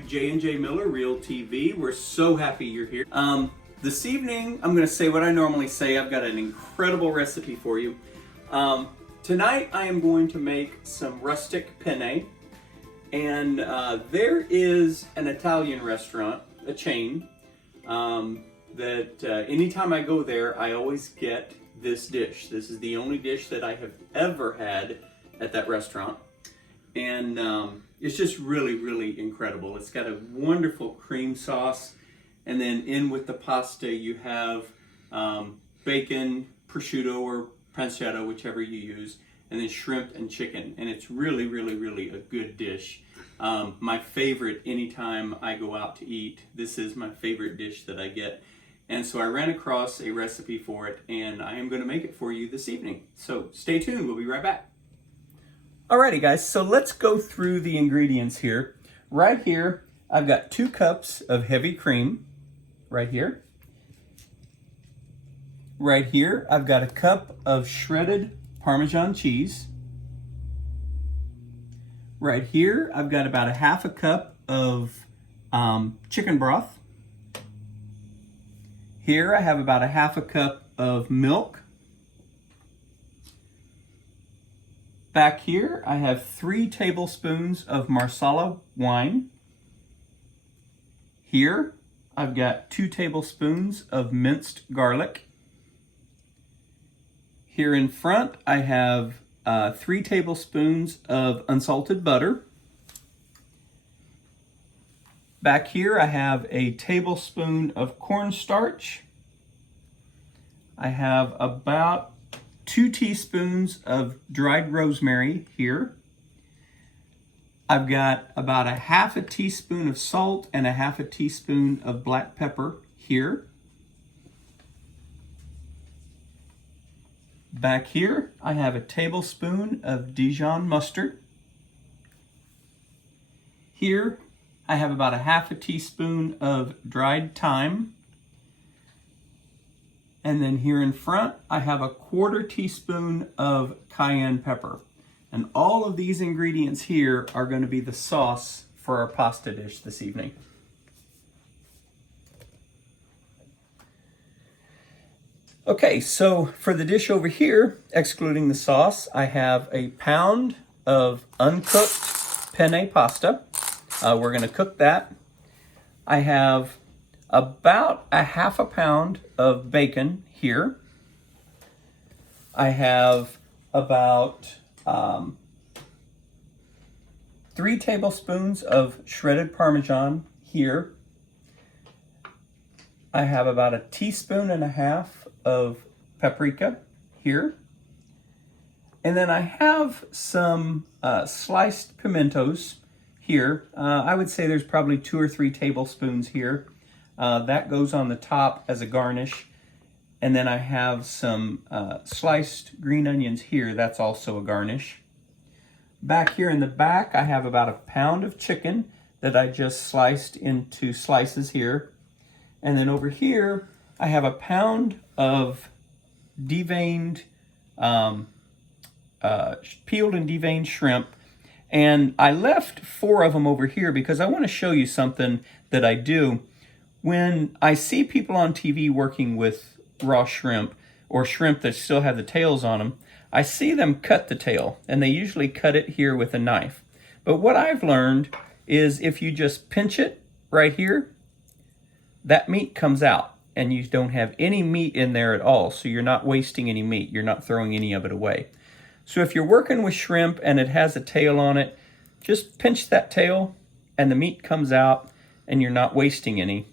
Jmillerrealtv. We're so happy you're here. This evening, I'm going to say what I normally say. I've got an incredible recipe for you. Tonight, I am going to make some rustic penne. And there is an Italian restaurant, a chain, that anytime I go there, I always get this dish. This is the only dish that I have ever had at that restaurant. And it's just really, really incredible. It's got a wonderful cream sauce. And then in with the pasta, you have bacon, prosciutto, or pancetta, whichever you use, and then shrimp and chicken. And it's really, really, really a good dish. My favorite anytime I go out to eat. This is my favorite dish that I get. And so I ran across a recipe for it, and I am going to make it for you this evening. So stay tuned. We'll be right back. Alrighty guys, so let's go through the ingredients here. Right here, I've got 2 cups of heavy cream, right here. Right here, I've got a cup of shredded Parmesan cheese. Right here, I've got about a half a cup of chicken broth. Here, I have about a half a cup of milk. Back here, I have 3 tablespoons of Marsala wine. Here, I've got 2 tablespoons of minced garlic. Here in front, I have 3 tablespoons of unsalted butter. Back here, I have a tablespoon of cornstarch. I have about 2 teaspoons of dried rosemary here. I've got about a half a teaspoon of salt and a half a teaspoon of black pepper here. Back here, I have a tablespoon of Dijon mustard. Here, I have about a half a teaspoon of dried thyme. And then here in front, I have a 1/4 teaspoon of cayenne pepper. And all of these ingredients here are going to be the sauce for our pasta dish this evening. Okay, so for the dish over here, excluding the sauce, I have a pound of uncooked penne pasta. We're going to cook that. I have about a half a pound of bacon here. I have about 3 tablespoons of shredded Parmesan here. I have about 1.5 teaspoons of paprika here. And then I have some sliced pimientos here. I would say there's probably 2 or 3 tablespoons here. That goes on the top as a garnish. And then I have some sliced green onions here. That's also a garnish. Back here in the back, I have about a pound of chicken that I just sliced into slices here. And then over here, I have a pound of deveined, peeled and deveined shrimp. And I left 4 of them over here because I want to show you something that I do. When I see people on TV working with raw shrimp or shrimp that still have the tails on them, I see them cut the tail, and they usually cut it here with a knife. But what I've learned is if you just pinch it right here, that meat comes out, and you don't have any meat in there at all, so you're not wasting any meat. You're not throwing any of it away. So if you're working with shrimp and it has a tail on it, just pinch that tail, and the meat comes out, and you're not wasting any.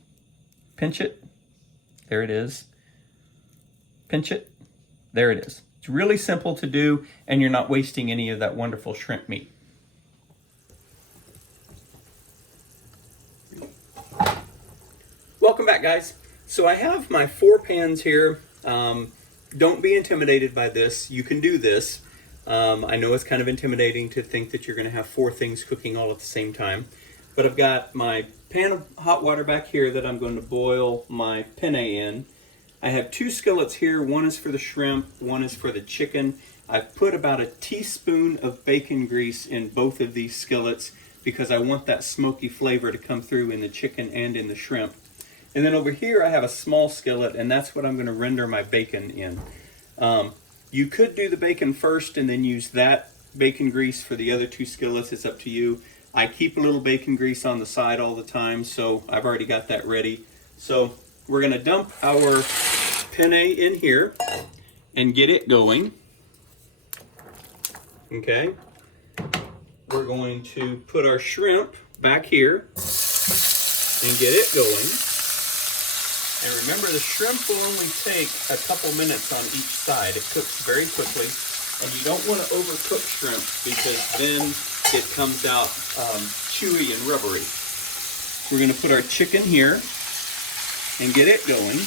Pinch it. There it is. Pinch it. There it is. It's really simple to do, and you're not wasting any of that wonderful shrimp meat. Welcome back, guys. So I have my 4 pans here. Don't be intimidated by this. You can do this. I know it's kind of intimidating to think that you're going to have 4 things cooking all at the same time. But I've got my pan of hot water back here that I'm going to boil my penne in. I have 2 skillets here. One is for the shrimp, one is for the chicken. I've put about a teaspoon of bacon grease in both of these skillets because I want that smoky flavor to come through in the chicken and in the shrimp. And then over here I have a small skillet, and that's what I'm going to render my bacon in. You could do the bacon first and then use that bacon grease for the other two skillets. It's up to you. I keep a little bacon grease on the side all the time, so I've already got that ready. So we're going to dump our penne in here and get it going. Okay. We're going to put our shrimp back here and get it going. And remember, the shrimp will only take a couple minutes on each side. It cooks very quickly, and you don't want to overcook shrimp because then it comes out chewy and rubbery. We're going to put our chicken here and get it going.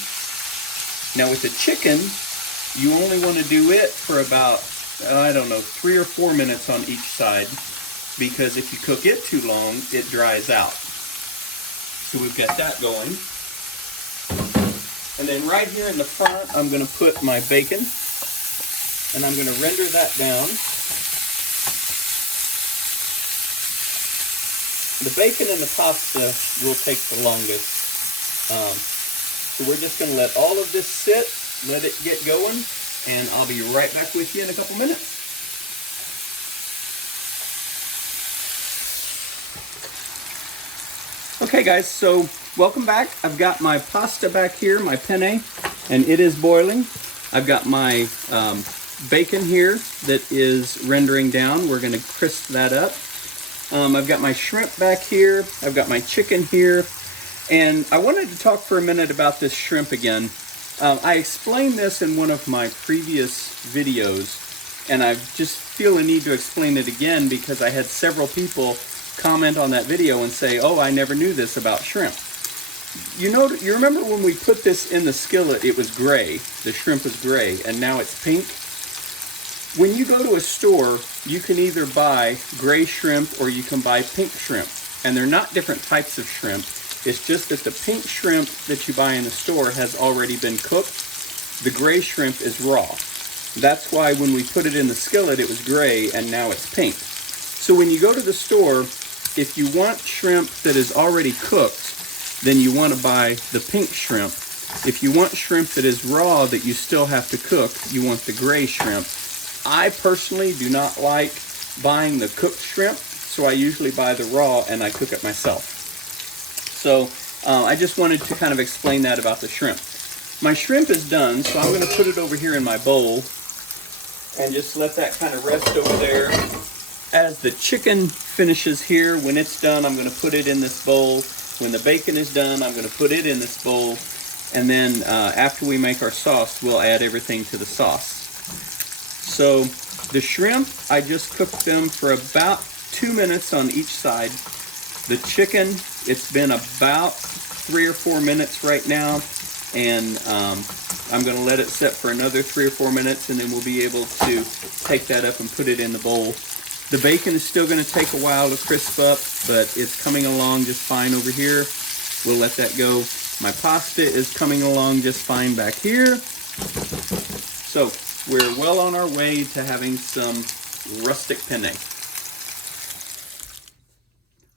Now with the chicken, you only want to do it for about, I don't know, 3 or 4 minutes on each side, because if you cook it too long, it dries out. So we've got that going. And then right here in the front, I'm going to put my bacon, and I'm going to render that down. The bacon and the pasta will take the longest. So we're just going to let all of this sit, let it get going, and I'll be right back with you in a couple minutes. Okay guys, so welcome back. I've got my pasta back here, my penne, and it is boiling. I've got my bacon here that is rendering down. We're going to crisp that up. I've got my shrimp back here. I've got my chicken here. And I wanted to talk for a minute about this shrimp again. I explained this in one of my previous videos, and I just feel a need to explain it again because I had several people comment on that video and say, oh, I never knew this about shrimp. You remember when we put this in the skillet, it was gray. The shrimp was gray, and now it's pink. When you go to a store, you can either buy gray shrimp or you can buy pink shrimp. And they're not different types of shrimp. It's just that the pink shrimp that you buy in the store has already been cooked. The gray shrimp is raw. That's why when we put it in the skillet, it was gray, and now it's pink. So when you go to the store, if you want shrimp that is already cooked, then you want to buy the pink shrimp. If you want shrimp that is raw that you still have to cook, you want the gray shrimp. I personally do not like buying the cooked shrimp, so I usually buy the raw and I cook it myself. So I just wanted to kind of explain that about the shrimp. My shrimp is done, so I'm going to put it over here in my bowl and just let that kind of rest over there. As the chicken finishes here, when it's done, I'm going to put it in this bowl. When the bacon is done, I'm going to put it in this bowl. And then after we make our sauce, we'll add everything to the sauce. So the shrimp, I just cooked them for about 2 minutes on each side. The chicken, it's been about 3 or 4 minutes right now. And I'm going to let it set for another 3 or 4 minutes, and then we'll be able to take that up and put it in the bowl. The bacon is still going to take a while to crisp up, but it's coming along just fine over here. We'll let that go. My pasta is coming along just fine back here. So we're well on our way to having some rustic penne.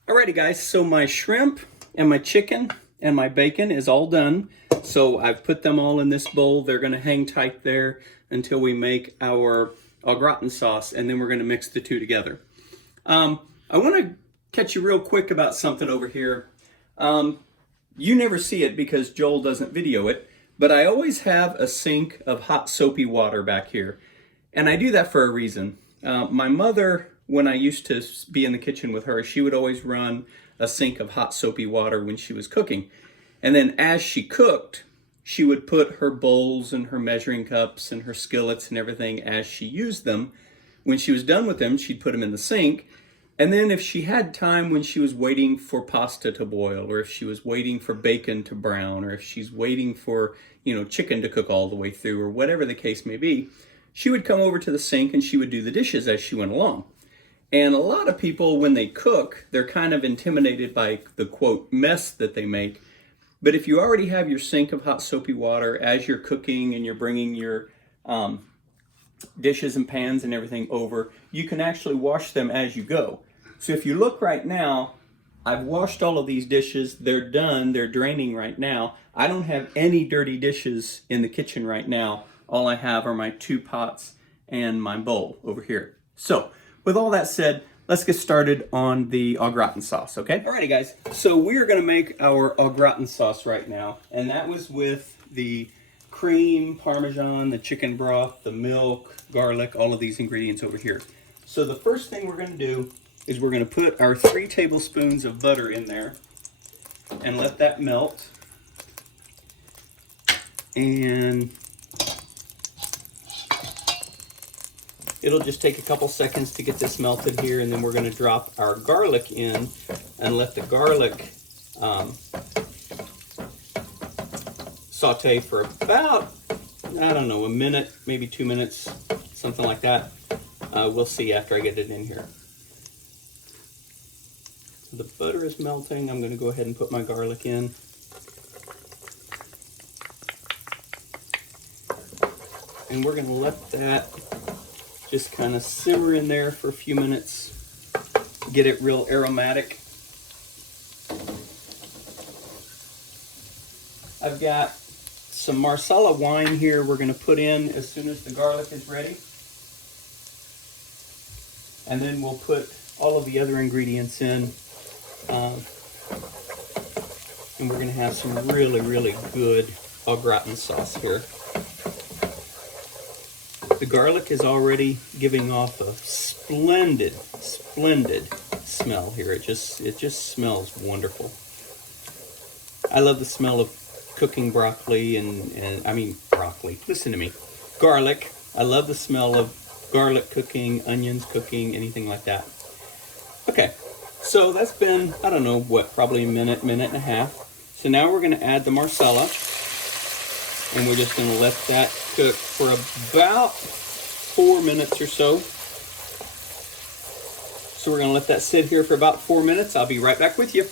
Alrighty guys, so my shrimp and my chicken and my bacon is all done. So I've put them all in this bowl. They're going to hang tight there until we make our au gratin sauce, and then we're going to mix the two together. I want to catch you real quick about something over here. You never see it because Joel doesn't video it, but I always have a sink of hot soapy water back here. And I do that for a reason. My mother, when I used to be in the kitchen with her, she would always run a sink of hot soapy water when she was cooking. And then as she cooked, she would put her bowls and her measuring cups and her skillets and everything as she used them. When she was done with them, she'd put them in the sink. And then if she had time when she was waiting for pasta to boil, or if she was waiting for bacon to brown, or if she's waiting for, chicken to cook all the way through, or whatever the case may be, she would come over to the sink and she would do the dishes as she went along. And a lot of people, when they cook, they're kind of intimidated by the, quote, mess that they make. But if you already have your sink of hot soapy water as you're cooking and you're bringing your dishes and pans and everything over, you can actually wash them as you go. So if you look right now, I've washed all of these dishes. They're done. They're draining right now. I don't have any dirty dishes in the kitchen right now. All I have are my 2 pots and my bowl over here. So with all that said, let's get started on the au gratin sauce, okay? Alrighty guys, so we're gonna make our au gratin sauce right now. And that was with the cream, Parmesan, the chicken broth, the milk, garlic, all of these ingredients over here. So the first thing we're gonna do is we're gonna put our 3 tablespoons of butter in there and let that melt. And it'll just take a couple seconds to get this melted here, and then we're gonna drop our garlic in and let the garlic saute for about, I don't know, a minute, maybe 2 minutes, something like that. We'll see after I get it in here. The butter is melting. I'm gonna go ahead and put my garlic in. And we're gonna let that just kind of simmer in there for a few minutes, get it real aromatic. I've got some Marsala wine here we're going to put in as soon as the garlic is ready. And then we'll put all of the other ingredients in. And we're going to have some really, really good au gratin sauce here. The garlic is already giving off a splendid, splendid smell here. It just smells wonderful. I love the smell of cooking broccoli and I mean broccoli. Listen to me. Garlic. I love the smell of garlic cooking, onions cooking, anything like that. Okay, so that's been, I don't know what, probably a minute, minute and a half. So now we're going to add the Marsala. And we're just going to let that cook for about 4 minutes or so. So we're going to let that sit here for about 4 minutes. I'll be right back with you.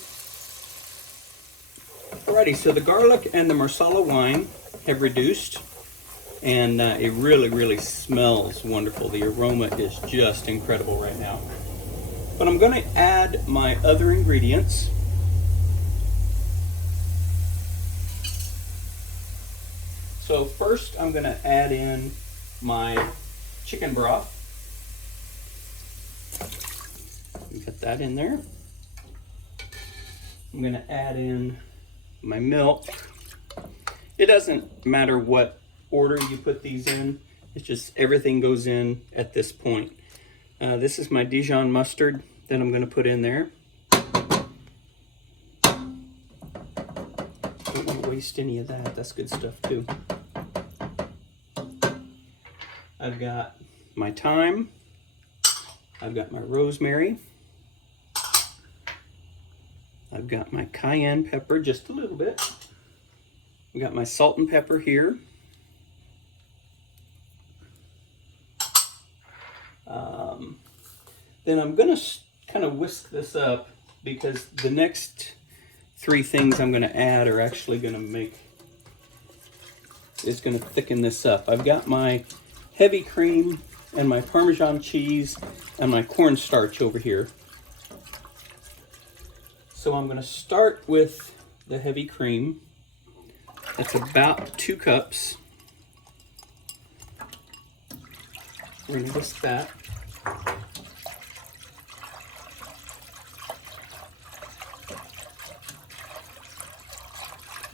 Alrighty, so the garlic and the Marsala wine have reduced. And it really, really smells wonderful. The aroma is just incredible right now. But I'm going to add my other ingredients. So first I'm going to add in my chicken broth. Get that in there. I'm going to add in my milk. It doesn't matter what order you put these in. It's just everything goes in at this point. This is my Dijon mustard that I'm going to put in there. Don't want to waste any of that. That's good stuff too. I've got my thyme. I've got my rosemary. I've got my cayenne pepper, just a little bit. I've got my salt and pepper here. Then I'm going to kind of whisk this up because the next 3 things I'm going to add are actually going to make, is going to thicken this up. I've got my heavy cream and my Parmesan cheese and my cornstarch over here. So I'm going to start with the heavy cream. That's about 2 cups. We're going to whisk that.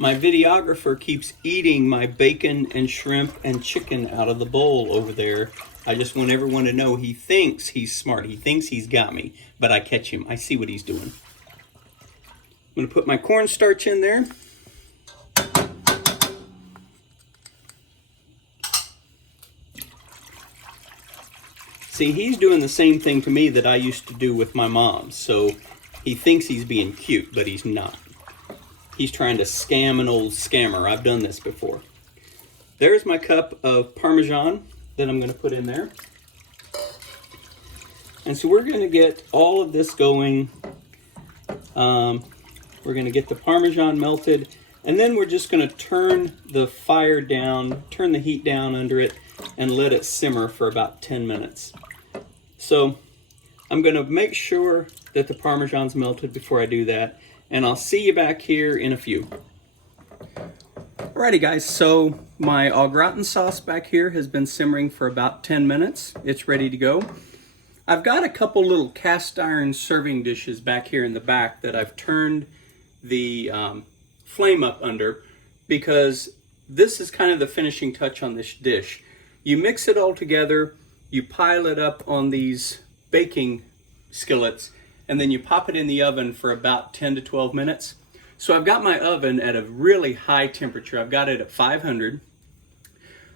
My videographer keeps eating my bacon and shrimp and chicken out of the bowl over there. I just want everyone to know he thinks he's smart. He thinks he's got me, but I catch him. I see what he's doing. I'm going to put my cornstarch in there. See, he's doing the same thing to me that I used to do with my mom. So he thinks he's being cute, but he's not. He's trying to scam an old scammer. I've done this before. There's my cup of Parmesan that I'm going to put in there. And so we're going to get all of this going. We're going to get the Parmesan melted. And then we're just going to turn the fire down, turn the heat down under it, and let it simmer for about 10 minutes. So I'm going to make sure that the Parmesan's melted before I do that, and I'll see you back here in a few. Alrighty guys, so my au gratin sauce back here has been simmering for about 10 minutes. It's ready to go. I've got a couple little cast iron serving dishes back here in the back that I've turned the flame up under, because this is kind of the finishing touch on this dish. You mix it all together, you pile it up on these baking skillets, and then you pop it in the oven for about 10 to 12 minutes. So I've got my oven at a really high temperature. I've got it at 500.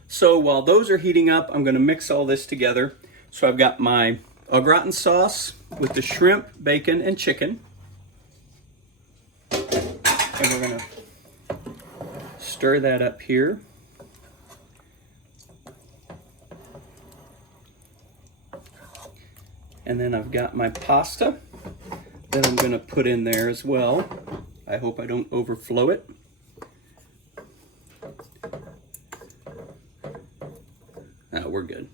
So while those are heating up, I'm going to mix all this together. So I've got my au gratin sauce with the shrimp, bacon, and chicken. And we're going to stir that up here. And then I've got my pasta that I'm going to put in there as well. I hope I don't overflow it. No, we're good.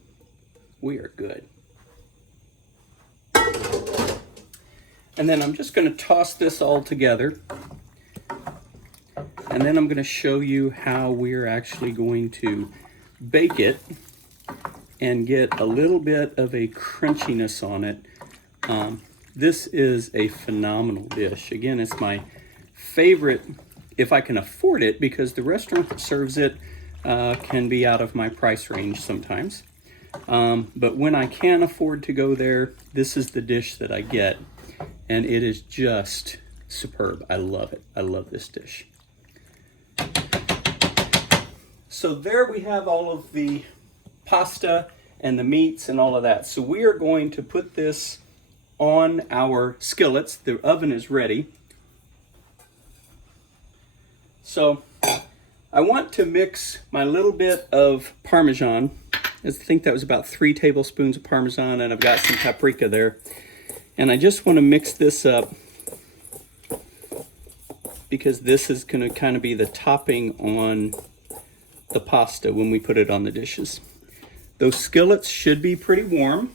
We are good. And then I'm just going to toss this all together. And then I'm going to show you how we're actually going to bake it and get a little bit of a crunchiness on it. This is a phenomenal dish. Again, it's my favorite if I can afford it, because the restaurant that serves it can be out of my price range sometimes. But when I can afford to go there, this is the dish that I get, and it is just superb. I love it. I love this dish. So there we have all of the pasta and the meats and all of that. So we are going to put this on our skillets. The oven is ready. So I want to mix my little bit of Parmesan. I think that was about 3 tablespoons of Parmesan, and I've got some paprika there. And I just want to mix this up because this is going to kind of be the topping on the pasta when we put it on the dishes. Those skillets should be pretty warm.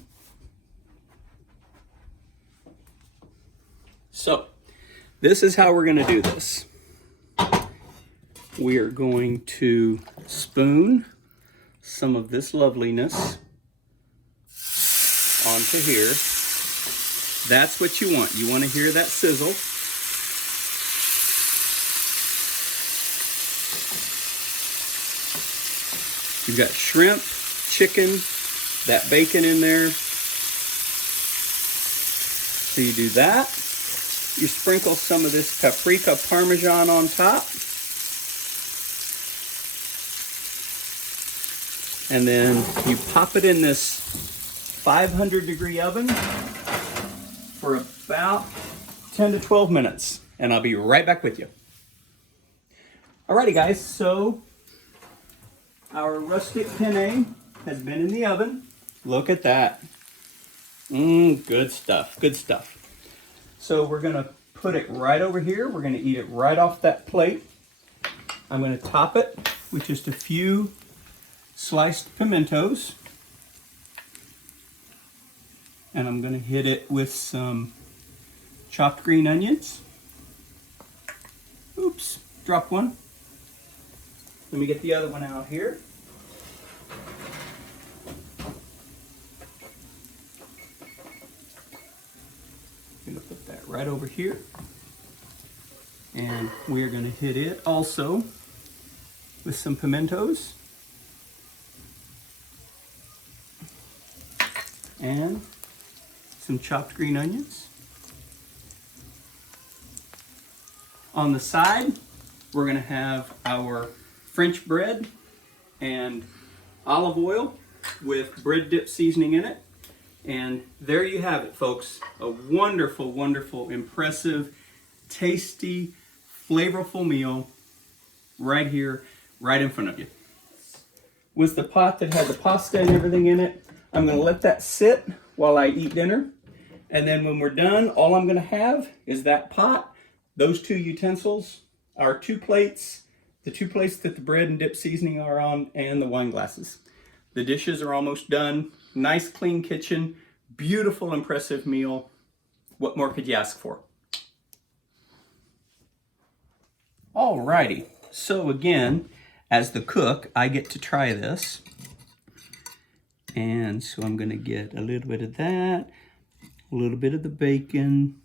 So this is how we're going to do this. We are going to spoon some of this loveliness onto here. That's what you want. You want to hear that sizzle. You've got shrimp, chicken, that bacon in there. So you do that. You sprinkle some of this paprika Parmesan on top. And then you pop it in this 500-degree oven for about 10 to 12 minutes. And I'll be right back with you. Alrighty guys, so our rustic penne has been in the oven. Look at that. Good stuff, good stuff. So we're gonna put it right over here. We're gonna eat it right off that plate. I'm gonna top it with just a few sliced pimentos. And I'm gonna hit it with some chopped green onions. Oops, dropped one. Let me get the other one out here. I'm gonna put that right over here. And we're gonna hit it also with some pimentos. And some chopped green onions. On the side, we're gonna have our French bread and olive oil with bread dip seasoning in it. And there you have it, folks. A wonderful, wonderful, impressive, tasty, flavorful meal right here, right in front of you. Was the pot that had the pasta and everything in it. I'm gonna let that sit while I eat dinner. And then when we're done, all I'm gonna have is that pot, those 2 utensils, our 2 plates, the 2 plates that the bread and dip seasoning are on, and the wine glasses. The dishes are almost done. Nice clean kitchen, beautiful, impressive meal. What more could you ask for? Alrighty, so again, as the cook, I get to try this. And so I'm gonna get a little bit of that, a little bit of the bacon.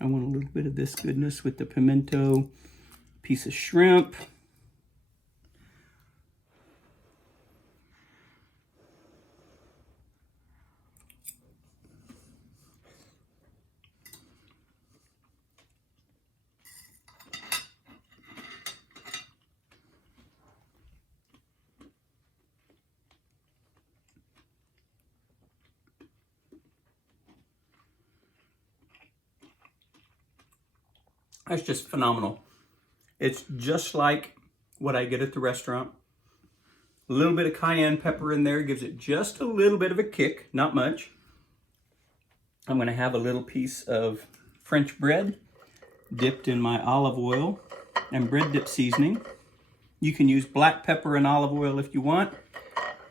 I want a little bit of this goodness with the pimento, piece of shrimp. That's just phenomenal. It's just like what I get at the restaurant. A little bit of cayenne pepper in there gives it just a little bit of a kick, not much. I'm gonna have a little piece of French bread dipped in my olive oil and bread dip seasoning. You can use black pepper and olive oil if you want.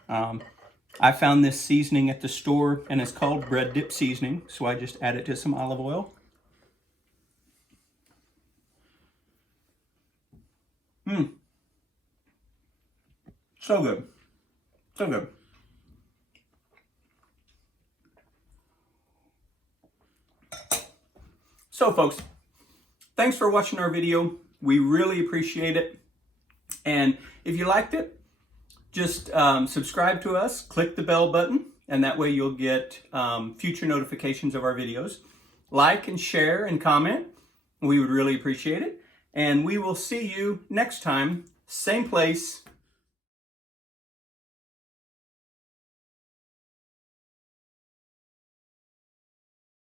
I found this seasoning at the store and it's called bread dip seasoning, so I just add it to some olive oil. So good. So good. So folks, thanks for watching our video. We really appreciate it. And if you liked it, just subscribe to us, click the bell button, and that way you'll get future notifications of our videos. Like and share and comment. We would really appreciate it. And we will see you next time, same place,